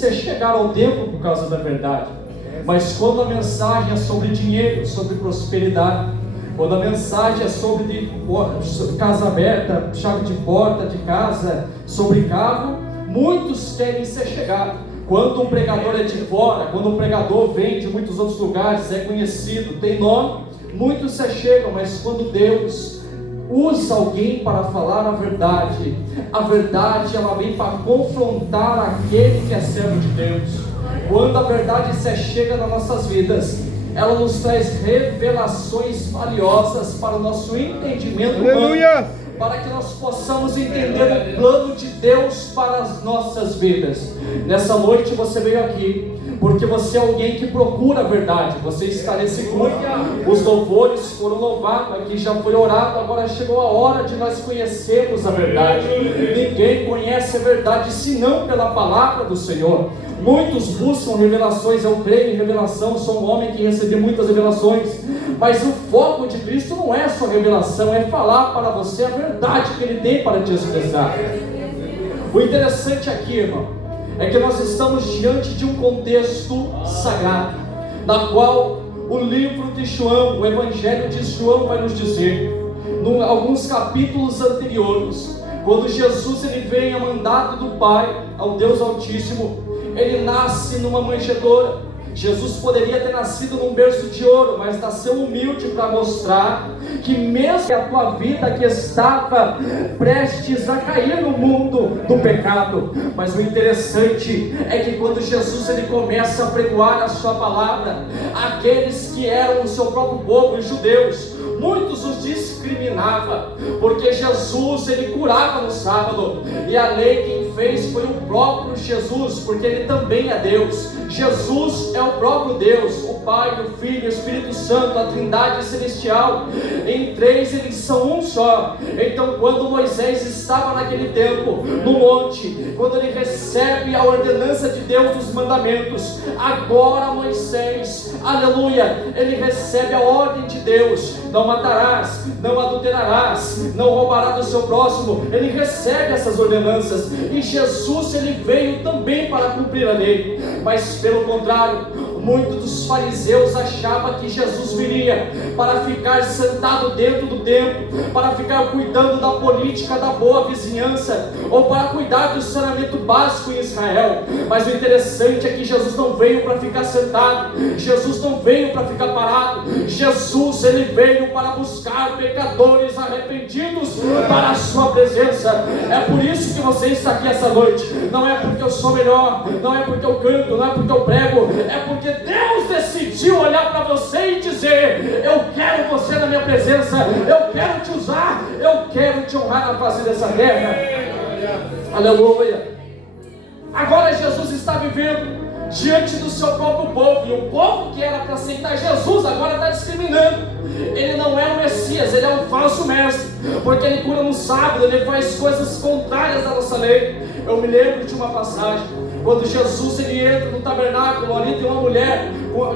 você chegar ao templo por causa da verdade. Mas quando a mensagem é sobre dinheiro, sobre prosperidade, quando a mensagem é sobre casa aberta, chave de porta de casa, sobre carro, muitos querem ser chegados. Quando um pregador é de fora, quando um pregador vem de muitos outros lugares, é conhecido, tem nome, muitos se chegam. Mas quando Deus usa alguém para falar a verdade ela vem para confrontar aquele que é servo de Deus. Quando a verdade se chega nas nossas vidas, ela nos traz revelações valiosas para o nosso entendimento humano, para que nós possamos entender o plano de Deus para as nossas vidas. Nessa noite você veio aqui porque você é alguém que procura a verdade. Você está nesse grupo, os louvores foram louvados, aqui já foi orado, agora chegou a hora de nós conhecermos a verdade. Ninguém conhece a verdade senão pela palavra do Senhor. Muitos buscam revelações, eu creio em revelação, sou um homem que recebeu muitas revelações, mas o foco de Cristo não é só revelação, é falar para você a verdade que Ele tem para te expressar. O interessante aqui, irmão, é que nós estamos diante de um contexto sagrado, na qual o livro de João, o Evangelho de João vai nos dizer, em alguns capítulos anteriores, quando Jesus ele vem a mandado do Pai, ao Deus Altíssimo, ele nasce numa manjedoura. Jesus poderia ter nascido num berço de ouro, mas nasceu humilde para mostrar que mesmo a tua vida que estava prestes a cair no mundo do pecado, mas o interessante é que quando Jesus ele começa a pregoar a sua palavra, aqueles que eram o seu próprio povo, os judeus, muitos os discriminavam, porque Jesus ele curava no sábado, e a lei quem fez foi o próprio Jesus, porque ele também é Deus. Jesus é o próprio Deus, o Pai, o Filho, o Espírito Santo, a Trindade Celestial. Em três eles são um só. Então quando Moisés estava naquele tempo, no monte, quando ele recebe a ordenança de Deus dos mandamentos, agora Moisés, aleluia, ele recebe a ordem de Deus: não matarás, não adulterarás, não roubarás do seu próximo. Ele recebe essas ordenanças, e Jesus ele veio também para cumprir a lei. Mas pelo contrário, muitos dos fariseus achavam que Jesus viria para ficar sentado dentro do templo, para ficar cuidando da política da boa vizinhança, ou para cuidar do saneamento básico em Israel. Mas o interessante é que Jesus não veio para ficar sentado, Jesus não veio para ficar parado, Jesus ele veio para buscar pecadores arrependidos para a sua presença. É por isso que você está aqui essa noite. Não é porque eu sou melhor, não é porque eu canto, não é porque eu prego, é porque Deus decidiu olhar para você e dizer: eu quero você na minha presença, eu quero te usar, eu quero te honrar na face dessa terra. Aleluia. Agora Jesus está vivendo diante do seu próprio povo, e o povo que era para aceitar Jesus agora está discriminando. Ele não é o Messias, ele é um falso mestre, porque ele cura no sábado, ele faz coisas contrárias à nossa lei. Eu me lembro de uma passagem, quando Jesus ele entra no tabernáculo, ali tem uma mulher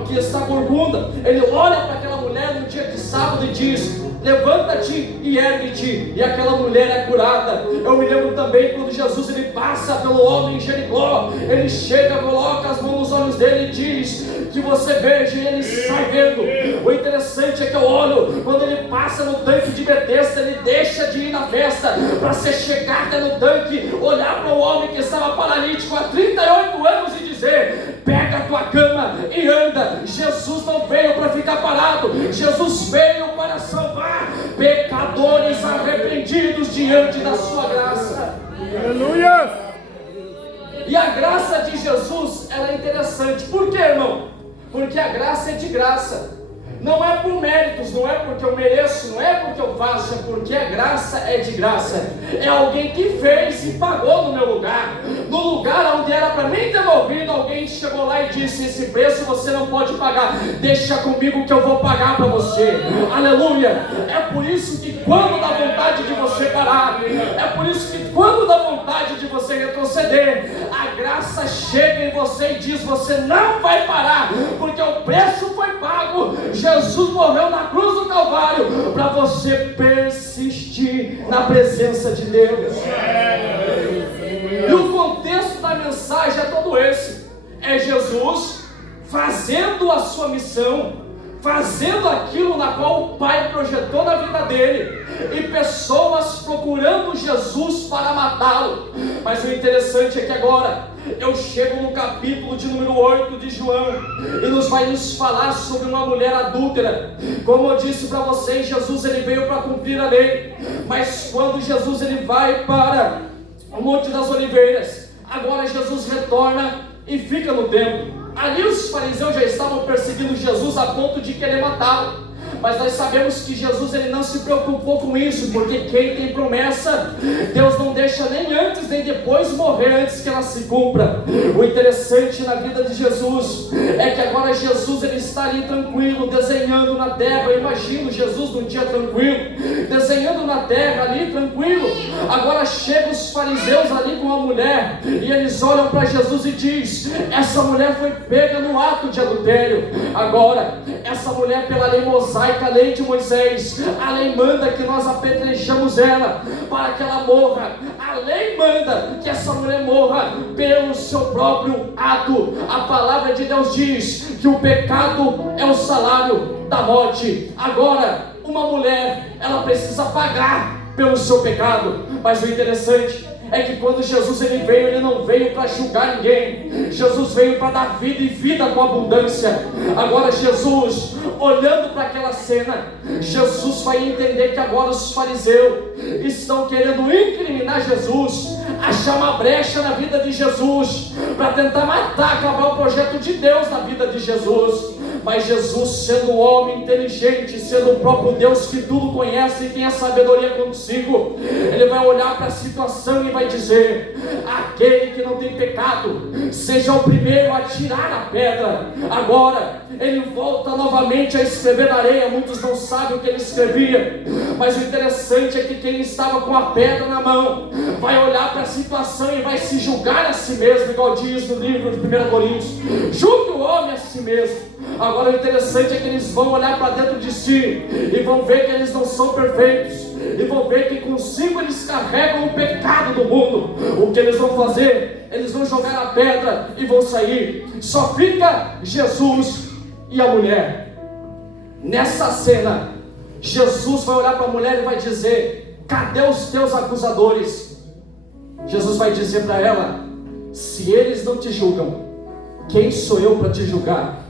que está corcunda. Ele olha para aquela mulher no dia de sábado e diz: levanta-te e ergue-te, e aquela mulher é curada. Eu me lembro também quando Jesus ele passa pelo homem em Jericó, ele chega, coloca as mãos nos olhos dele e diz que você veja, e ele sai vendo. O interessante é que eu olho, quando ele passa no tanque de Betesda, ele deixa de ir na festa para ser chegada no tanque, olhar para o homem que estava paralítico há 38 anos e dizer: pega a tua cama e anda. Jesus não veio para ficar parado, Jesus veio para salvar pecadores arrependidos diante da sua graça. Aleluia! E a graça de Jesus, ela é interessante. Por quê, irmão? Porque a graça é de graça. Não é por méritos, não é porque eu mereço, não é porque eu faço, é porque a graça é de graça. É alguém que fez e pagou no meu lugar. No lugar onde era para mim ter ouvido, alguém chegou lá e disse: esse preço você não pode pagar, deixa comigo que eu vou pagar para você. Aleluia! É por isso que quando dá vontade de você parar, é por isso que quando dá vontade de você retroceder, a graça chega em você e diz: você não vai parar, porque o preço foi pago. Jesus morreu na cruz do Calvário para você persistir na presença de Deus. E o contexto da mensagem é todo esse. é Jesus fazendo a sua missão, fazendo aquilo na qual o Pai projetou na vida dele, e pessoas procurando Jesus para matá-lo. Mas o interessante é que agora eu chego no capítulo de número 8 de João, e nos vai nos falar sobre uma mulher adúltera. Como eu disse para vocês, Jesus ele veio para cumprir a lei, mas quando Jesus ele vai para o Monte das Oliveiras, agora Jesus retorna e fica no templo. Ali os fariseus já estavam perseguindo Jesus a ponto de querer matá-lo. Mas nós sabemos que Jesus ele não se preocupou com isso, porque quem tem promessa, Deus não deixa nem antes nem depois morrer antes que ela se cumpra. O interessante na vida de Jesus é que agora Jesus ele está ali tranquilo, desenhando na terra. Eu imagino Jesus num dia tranquilo, desenhando na terra ali tranquilo. Agora chegam os fariseus ali com a mulher, e eles olham para Jesus e diz: essa mulher foi pega no ato de adultério. Agora, essa mulher pela lei mosaica, a lei de Moisés, a lei manda que nós apedrejamos ela para que ela morra. A lei manda que essa mulher morra pelo seu próprio ato. A palavra de Deus diz que o pecado é o salário da morte. Agora, uma mulher, ela precisa pagar pelo seu pecado. Mas o interessante é que quando Jesus ele veio, ele não veio para julgar ninguém. Jesus veio para dar vida e vida com abundância. Agora Jesus, olhando para aquela cena, Jesus vai entender que agora os fariseus estão querendo incriminar Jesus, achar uma brecha na vida de Jesus, para tentar matar, acabar o projeto de Deus na vida de Jesus. Mas Jesus, sendo um homem inteligente, sendo o próprio Deus que tudo conhece e tem a sabedoria consigo, ele vai olhar para a situação e vai dizer: aquele que não tem pecado, seja o primeiro a tirar a pedra. Agora, ele volta novamente a escrever na areia. Muitos não sabem o que ele escrevia, mas o interessante é que quem estava com a pedra na mão, vai olhar para a situação e vai se julgar a si mesmo, igual diz no livro de 1 Coríntios: julgue o homem a si mesmo. Agora o interessante é que eles vão olhar para dentro de si, e vão ver que eles não são perfeitos, e vão ver que consigo eles carregam o pecado do mundo. O que eles vão fazer? Eles vão jogar a pedra e vão sair. Só fica Jesus e a mulher. Nessa cena, Jesus vai olhar para a mulher e vai dizer: cadê os teus acusadores? Jesus vai dizer para ela: se eles não te julgam, quem sou eu para te julgar?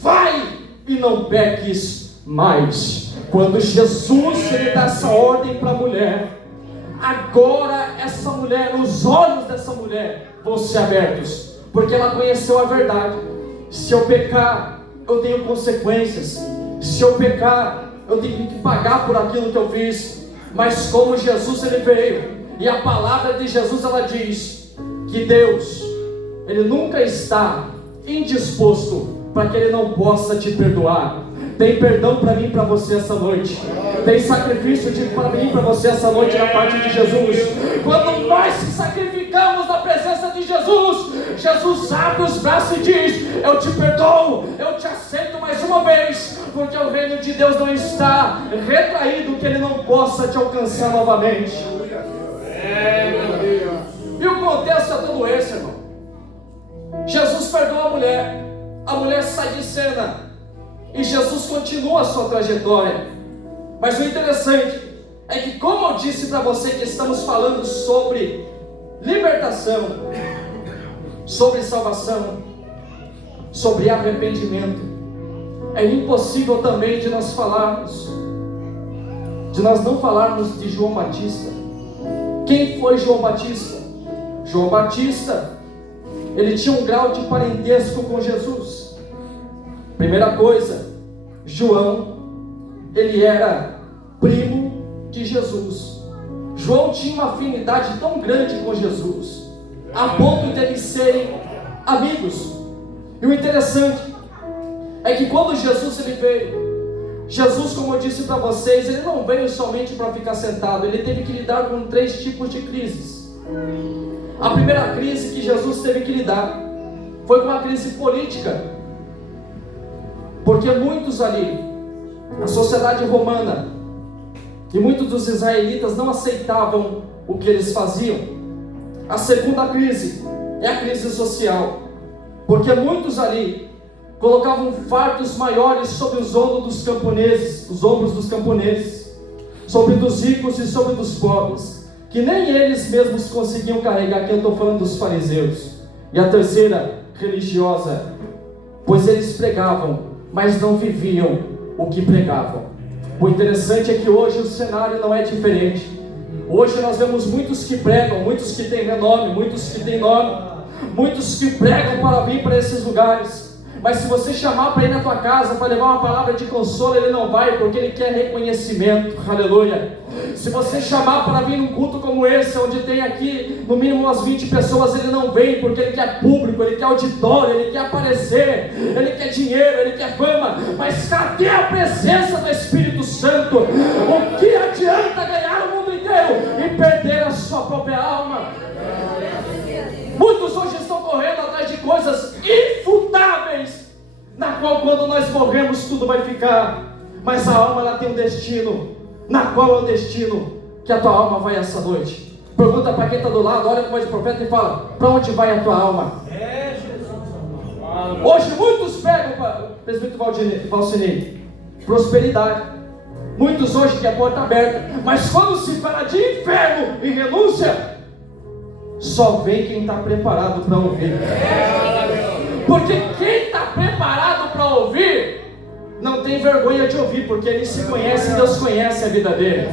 Vai e não peques mais. Quando Jesus ele dá essa ordem para a mulher, agora essa mulher, os olhos dessa mulher vão ser abertos, porque ela conheceu a verdade. Se eu pecar, eu tenho consequências. Se eu pecar, eu tenho que pagar por aquilo que eu fiz. Mas como Jesus ele veio, e a palavra de Jesus ela diz que Deus ele nunca está indisposto para que ele não possa te perdoar. Tem perdão para mim e para você essa noite. Tem sacrifício para mim e para você essa noite da parte de Jesus. Quando nós se sacrificamos na presença de Jesus, Jesus abre os braços e diz: eu te perdoo, eu te aceito mais uma vez, porque o reino de Deus não está retraído que ele não possa te alcançar novamente. E o contexto é todo esse, irmão. Jesus perdoa a mulher sai de cena, e Jesus continua a sua trajetória. Mas o interessante é que, como eu disse para você, que estamos falando sobre libertação, sobre salvação, sobre arrependimento, é impossível também de nós não falarmos de João Batista. Quem foi João Batista? João Batista, ele tinha um grau de parentesco com Jesus. Primeira coisa, João, ele era primo de Jesus. João tinha uma afinidade tão grande com Jesus, a ponto de eles serem amigos. E o interessante é que quando Jesus ele veio, Jesus, como eu disse para vocês, ele não veio somente para ficar sentado. Ele teve que lidar com 3 tipos de crises. A primeira crise que Jesus teve que lidar foi com a crise política, porque muitos ali, a sociedade romana e muitos dos israelitas não aceitavam o que eles faziam. A segunda crise é a crise social. Porque muitos ali colocavam fardos maiores sobre os ombros dos camponeses, sobre dos ricos e sobre dos pobres, que nem eles mesmos conseguiam carregar. Aqui eu estou falando dos fariseus. E a terceira, religiosa, pois eles pregavam, mas não viviam o que pregavam. O interessante é que hoje o cenário não é diferente. Hoje nós vemos muitos que pregam, muitos que têm renome, muitos que têm nome, muitos que pregam para vir para esses lugares. Mas se você chamar para ir na tua casa, para levar uma palavra de consolo, ele não vai, porque ele quer reconhecimento, aleluia. Se você chamar para vir num culto como esse, onde tem aqui no mínimo umas 20 pessoas, ele não vem, porque ele quer público, ele quer auditório, ele quer aparecer, ele quer dinheiro, ele quer fama. Mas cadê a presença do Espírito Santo? O que adianta ganhar o mundo inteiro e perder a sua própria alma? Muitos hoje estão correndo atrás de coisas infutáveis, na qual quando nós morremos tudo vai ficar, mas a alma ela tem um destino, na qual é o destino que a tua alma vai essa noite. Pergunta para quem está do lado, olha como é de profeta e fala: para onde vai a tua alma? Hoje muitos pegam, presbítero Valcinei, prosperidade. Muitos hoje querem a porta aberta, mas quando se fala de inferno e renúncia, só vem quem está preparado para ouvir. Porque quem está preparado para ouvir não tem vergonha de ouvir, porque ele se conhece, Deus conhece a vida dele.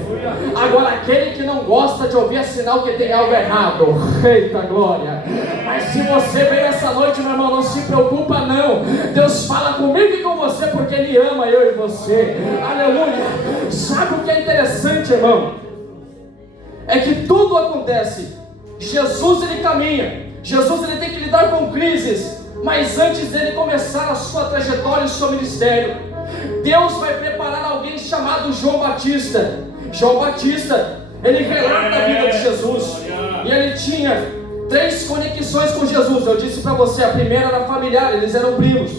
Agora aquele que não gosta de ouvir é sinal que tem algo errado. Eita glória! Mas se você veio essa noite, meu irmão, não se preocupa não. Deus fala comigo e com você, porque Ele ama eu e você. Aleluia! Sabe o que é interessante, irmão? É que tudo acontece. Jesus ele caminha, Jesus ele tem que lidar com crises, mas antes dele começar a sua trajetória e o seu ministério, Deus vai preparar alguém chamado João Batista. João Batista, ele relata a vida de Jesus, e ele tinha 3 conexões com Jesus. Eu disse para você, a primeira era familiar, eles eram primos.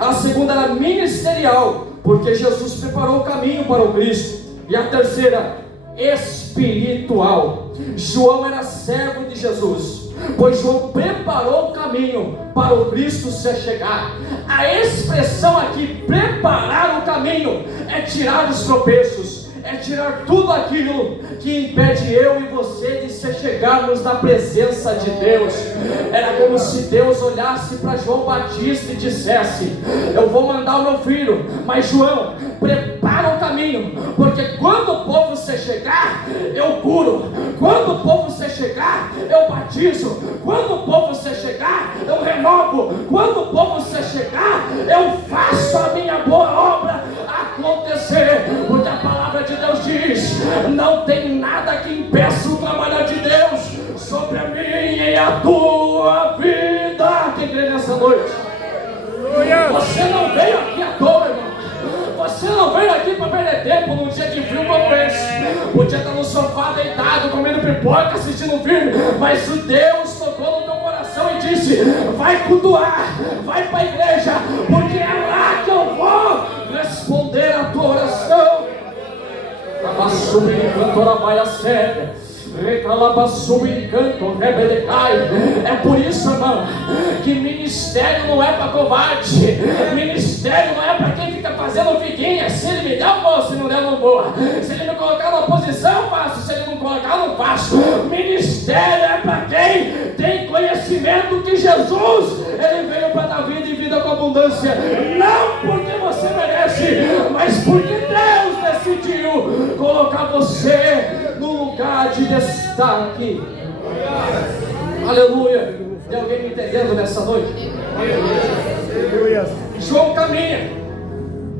A segunda era ministerial, porque Jesus preparou o caminho para o Cristo. E a terceira, espiritual. João era servo de Jesus, pois João preparou o caminho para o Cristo se chegar. A expressão aqui, preparar o caminho, é tirar os tropeços, é tirar tudo aquilo que impede eu e você de se chegarmos na presença de Deus. Era como se Deus olhasse para João Batista e dissesse: eu vou mandar o meu filho, mas João, prepara o caminho, porque quando o povo se chegar, eu curo. Quando o povo se chegar, eu batizo. Quando o povo se chegar, eu renovo. Quando o povo se chegar, eu faço a minha boa obra acontecer, porque a palavra de Deus diz: não tem nada que impeça o trabalho de Deus sobre a minha e a tua vida. Quem crê nessa noite? Você não veio aqui à toa, irmão. Você não veio aqui para perder tempo num dia de frio como esse. Podia estar no sofá deitado, comendo pipoca, assistindo um filme, mas o Deus tocou no teu coração e disse: vai cultuar, vai para a igreja, porque é lá que eu vou responder a tua oração. É por isso, irmão, que ministério não é para covarde. Ministério não é para quem fica fazendo figuinha. Se ele me der, eu vou. Se não der, eu não vou. Se ele me colocar na posição, eu faço. Se ele não colocar, eu não faço. Ministério é para quem tem conhecimento que Jesus, ele veio para dar vida e vida com abundância. Não porque você merece, mas porque Deus decidiu colocar você no lugar de destaque. Aleluia. Tem alguém me entendendo nessa noite? João caminha,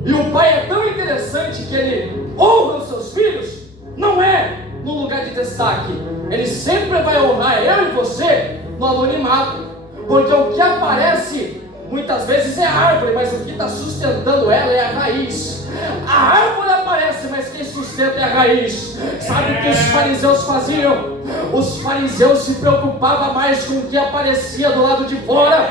e o pai é tão interessante que ele honra os seus filhos, não é no lugar de destaque. Ele sempre vai honrar eu e você no anonimato, porque o que aparece muitas vezes é a árvore, mas o que está sustentando ela é a raiz. A árvore aparece, mas quem sustenta é a raiz. Sabe o que os fariseus faziam? Os fariseus se preocupavam mais com o que aparecia do lado de fora,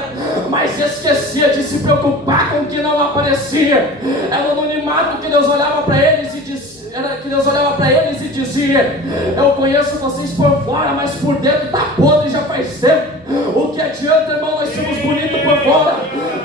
mas esquecia de se preocupar com o que não aparecia. Era o anonimato que Deus olhava para eles e dizia: eu conheço vocês por fora, mas por dentro está podre já faz tempo. O que adianta, irmão, nós somos bonitos por fora,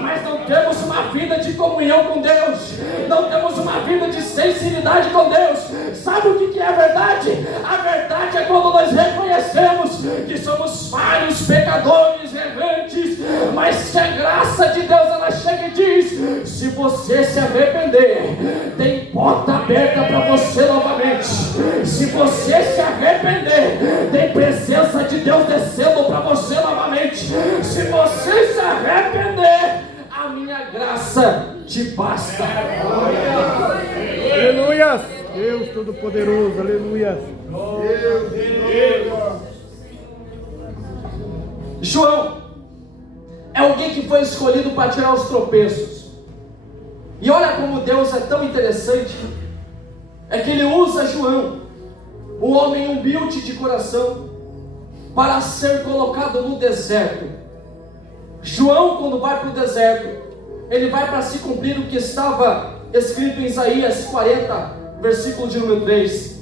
mas não temos uma vida de comunhão com Deus, não temos uma vida de sensibilidade com Deus. Sabe o que é a verdade? A verdade é quando nós reconhecemos que somos falhos, pecadores, errantes, mas que a graça de Deus ela chega e diz: se você se arrepender, tem porta aberta para você novamente. Se você se arrepender, tem presença de Deus descendo para você novamente. Se você se arrepender, a minha graça te basta. Aleluia! Deus Todo-Poderoso, aleluia! João é alguém que foi escolhido para tirar os tropeços. E olha como Deus é tão interessante. É que Ele usa João, um homem humilde de coração, para ser colocado no deserto. João, quando vai para o deserto, ele vai para se cumprir o que estava escrito em Isaías 40, versículo de número 3.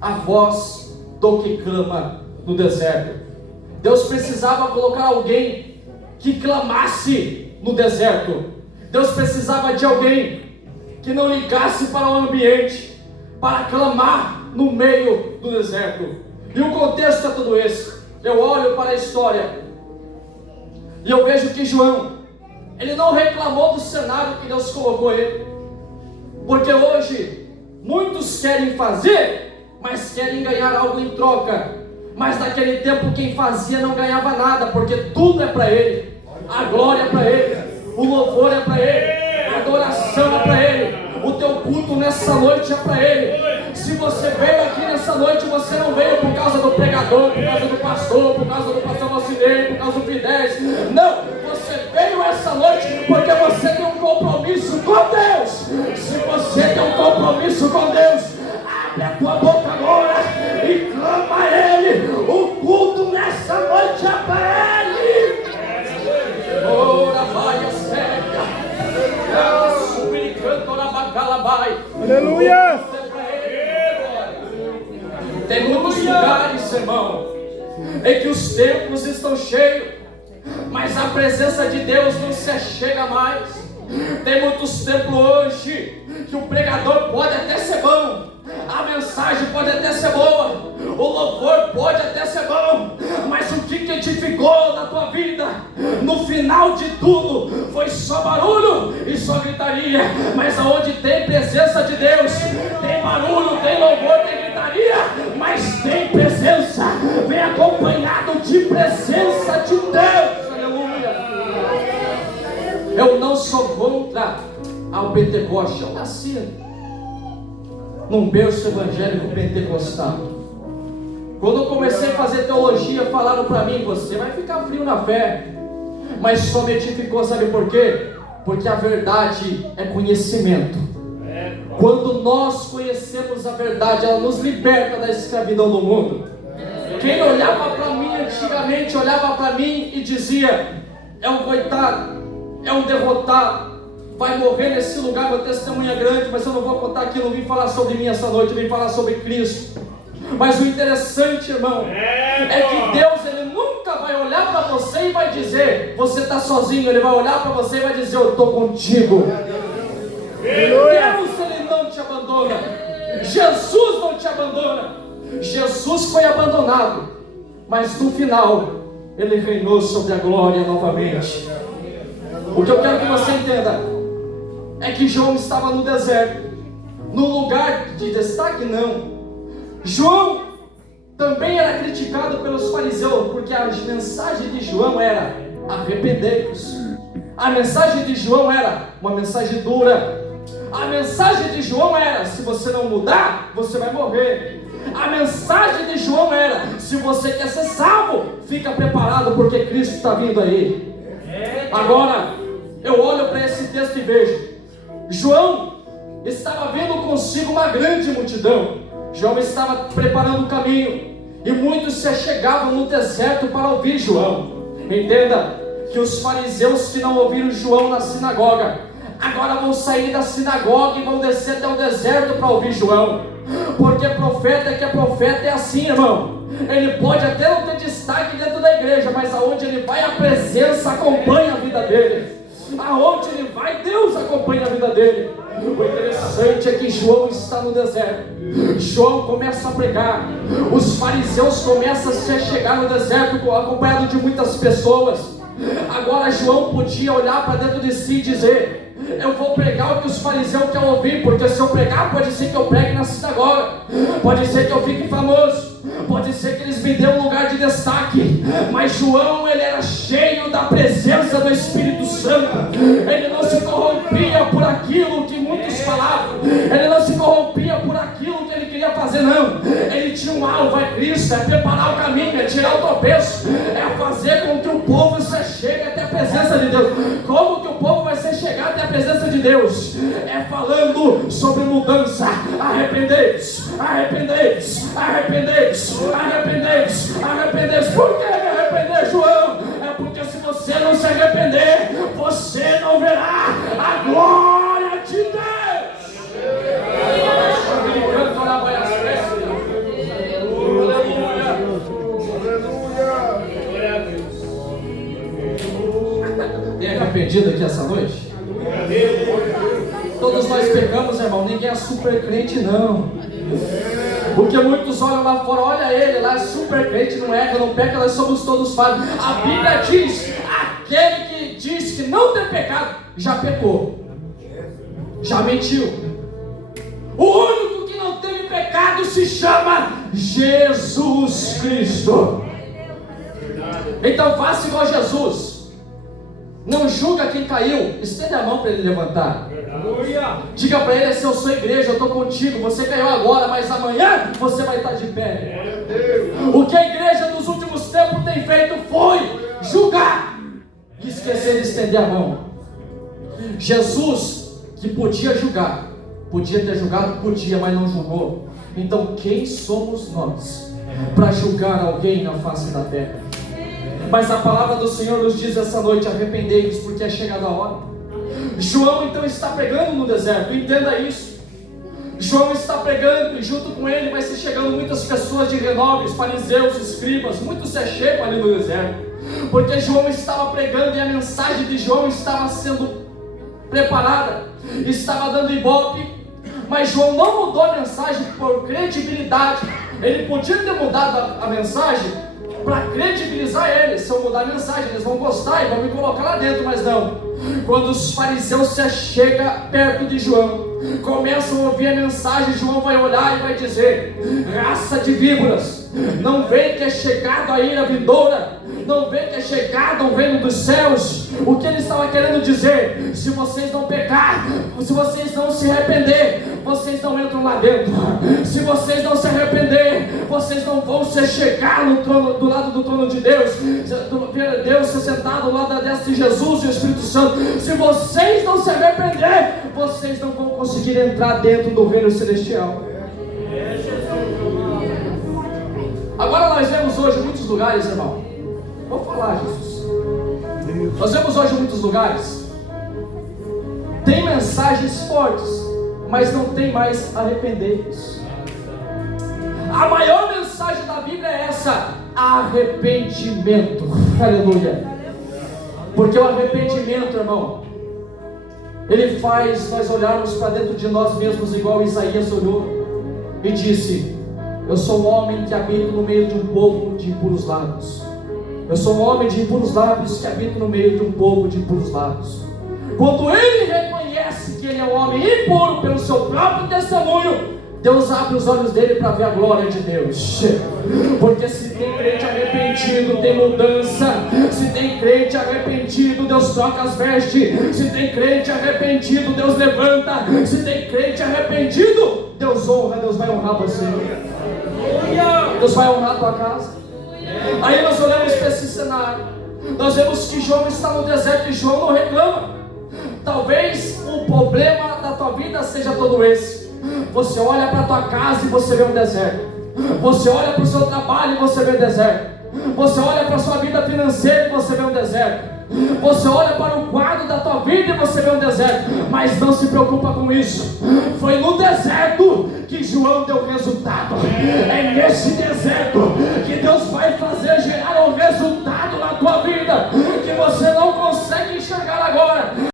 A voz do que clama no deserto. Deus precisava colocar alguém que clamasse no deserto. Deus precisava de alguém que não ligasse para o ambiente, para clamar no meio do deserto. E o contexto é tudo esse. Eu olho para a história e eu vejo que João, ele não reclamou do cenário que Deus colocou ele, porque hoje muitos querem fazer, mas querem ganhar algo em troca. Mas naquele tempo quem fazia não ganhava nada, porque tudo é para Ele, a glória é para Ele, o louvor é para Ele, a adoração é para Ele, o teu culto nessa noite é para Ele. Se você veio aqui nessa noite, você não veio por causa do pregador, por causa do pastor, por causa do pastor Valcinei, por causa do Fidesz. Não, você veio essa noite porque você tem um compromisso com Deus. Se você tem um compromisso com Deus, abre a tua boca agora e clama a Ele. O culto nessa noite é para Ele. Ora vai a cega, suplicando na bacalabai. Aleluia! Tem muitos lugares, irmão, em que os templos estão cheios, mas a presença de Deus não se achega mais. Tem muitos templos hoje que o pregador pode até ser bom, a mensagem pode até ser boa, o louvor pode até ser bom, mas o que edificou na tua vida, no final de tudo, foi só barulho e só gritaria. Mas aonde tem presença de Deus, tem barulho, tem louvor, tem gritaria, mas tem presença, vem acompanhado de presença de Deus. Aleluia! Eu não sou contra ao Pentecoste, eu nasci num berço evangélico pentecostal. Quando eu comecei a fazer teologia, falaram para mim: você vai ficar frio na fé. Mas só me edificou, sabe por quê? Porque a verdade é conhecimento. Quando nós conhecemos a verdade, ela nos liberta da escravidão do mundo. Quem olhava para mim antigamente, olhava para mim e dizia: é um coitado, é um derrotado, vai morrer nesse lugar. Meu testemunho é grande, mas eu não vou contar aqui, eu não vim falar sobre mim essa noite, eu vim falar sobre Cristo. Mas o interessante, irmão, é que Deus, Ele nunca vai olhar para você e vai dizer: você está sozinho. Ele vai olhar para você e vai dizer: eu estou contigo. Deus, Ele não te abandona. Jesus não te abandona. Jesus foi abandonado, mas no final Ele reinou sobre a glória novamente. O que eu quero que você entenda é que João estava no deserto, no lugar de destaque não. João também era criticado pelos fariseus, porque a mensagem de João era: arrependei-vos. A mensagem de João era uma mensagem dura. A mensagem de João era: se você não mudar, você vai morrer. A mensagem de João era: se você quer ser salvo, fica preparado, porque Cristo está vindo aí. Agora, eu olho para esse texto e vejo: João estava vendo consigo uma grande multidão. João estava preparando o caminho, e muitos se achegavam no deserto para ouvir João. Entenda que os fariseus que não ouviram João na sinagoga, agora vão sair da sinagoga e vão descer até o deserto para ouvir João. Porque profeta que é profeta é assim, irmão. Ele pode até não ter destaque dentro da igreja, mas aonde ele vai, a presença acompanha a vida dele. Aonde ele vai, Deus acompanha a vida dele. O interessante é que João está no deserto. João começa a pregar. Os fariseus começam a se chegar no deserto, acompanhado de muitas pessoas. Agora João podia olhar para dentro de si e dizer: eu vou pregar o que os fariseus querem ouvir, porque se eu pregar, pode ser que eu pregue na sinagoga, pode ser que eu fique famoso, pode ser que eles me dêem um lugar de destaque. Mas João, ele era cheio da presença do Espírito Santo. Ele não se corrompia por aquilo que muitos falavam, ele não se corrompia por aquilo que ele queria fazer, não. Ele tinha um alvo, é Cristo, é preparar o caminho, é tirar o tropeço, é fazer com que o povo se chegue até a presença de Deus. Como que o povo vai ser chegado até a presença de Deus? É falando sobre mudança. Arrependei-vos, arrependei-vos, arrependei-vos, arrependei-vos, arrependei-vos. Por que me arrepender, João? É porque se você não se arrepender, você não verá a glória de Deus. Tem arrependido aqui essa noite? Todos nós pecamos, irmão. Ninguém é super crente, não. Porque muitos olham lá fora, olha ele lá, é super crente, não erra, não peca, nós somos todos falhos. A Bíblia diz: aquele que diz que não tem pecado, já pecou, já mentiu. O único que não teve pecado se chama Jesus Cristo. Então faça igual Jesus. Não julga quem caiu, estende a mão para ele levantar. Diga para ele assim: eu sou igreja, eu estou contigo. Você caiu agora, mas amanhã você vai estar de pé. O que a igreja dos últimos tempos tem feito foi julgar e esquecer de estender a mão. Jesus, que podia julgar, podia ter julgado, podia, mas não julgou. Então quem somos nós para julgar alguém na face da terra? Mas a palavra do Senhor nos diz essa noite: arrependei-vos, porque é chegada a hora. João então está pregando no deserto, entenda isso. João está pregando, e junto com ele vai se chegando muitas pessoas de renome, os fariseus, escribas, muitos se chegam ali no deserto, porque João estava pregando e a mensagem de João estava sendo preparada, estava dando ibope. Mas João não mudou a mensagem por credibilidade. Ele podia ter mudado a mensagem para credibilizar eles. Se eu mudar a mensagem, eles vão gostar e vão me colocar lá dentro. Mas não. Quando os fariseus se chegam perto de João, começam a ouvir a mensagem, João vai olhar e vai dizer: raça de víboras, não vê que é chegado a ira vindoura? Não vê que é chegado o reino dos céus? O que ele estava querendo dizer? Se vocês não pecar, se vocês não se arrepender, vocês não entram lá dentro. Se vocês não se arrepender, vocês não vão se chegar no trono, do lado do trono de Deus. Deus se sentado ao lado da destra de Jesus e o Espírito Santo. Se vocês não se arrepender, vocês não vão conseguir entrar dentro do reino celestial. Agora nós vemos hoje muitos lugares, irmão. Vou falar, Jesus. Nós vemos hoje muitos lugares. Tem mensagens fortes, mas não tem mais arrepender-se. A maior mensagem da Bíblia é essa: arrependimento. Aleluia. Porque o arrependimento, irmão, ele faz nós olharmos para dentro de nós mesmos, igual Isaías olhou e disse: eu sou um homem que habito no meio de um povo de impuros lábios. Eu sou um homem de impuros lábios que habito no meio de um povo de impuros lábios. Quando ele reconhece que ele é um homem impuro pelo seu próprio testemunho, Deus abre os olhos dele para ver a glória de Deus. Porque se tem crente arrependido, tem mudança. Se tem crente arrependido, Deus troca as vestes. Se tem crente arrependido, Deus levanta. Se tem crente arrependido, Deus honra, Deus vai honrar você. Deus vai honrar a tua casa. Aí nós olhamos para esse cenário, nós vemos que João está no deserto e João não reclama. Talvez o problema da tua vida seja todo esse. Você olha para a tua casa e você vê um deserto. Você olha para o seu trabalho e você vê um deserto. Você olha para a sua vida financeira e você vê um deserto. Você olha para o quadro da tua vida vida e você vê um deserto, mas não se preocupa com isso. Foi no deserto que João deu resultado. É nesse deserto que Deus vai fazer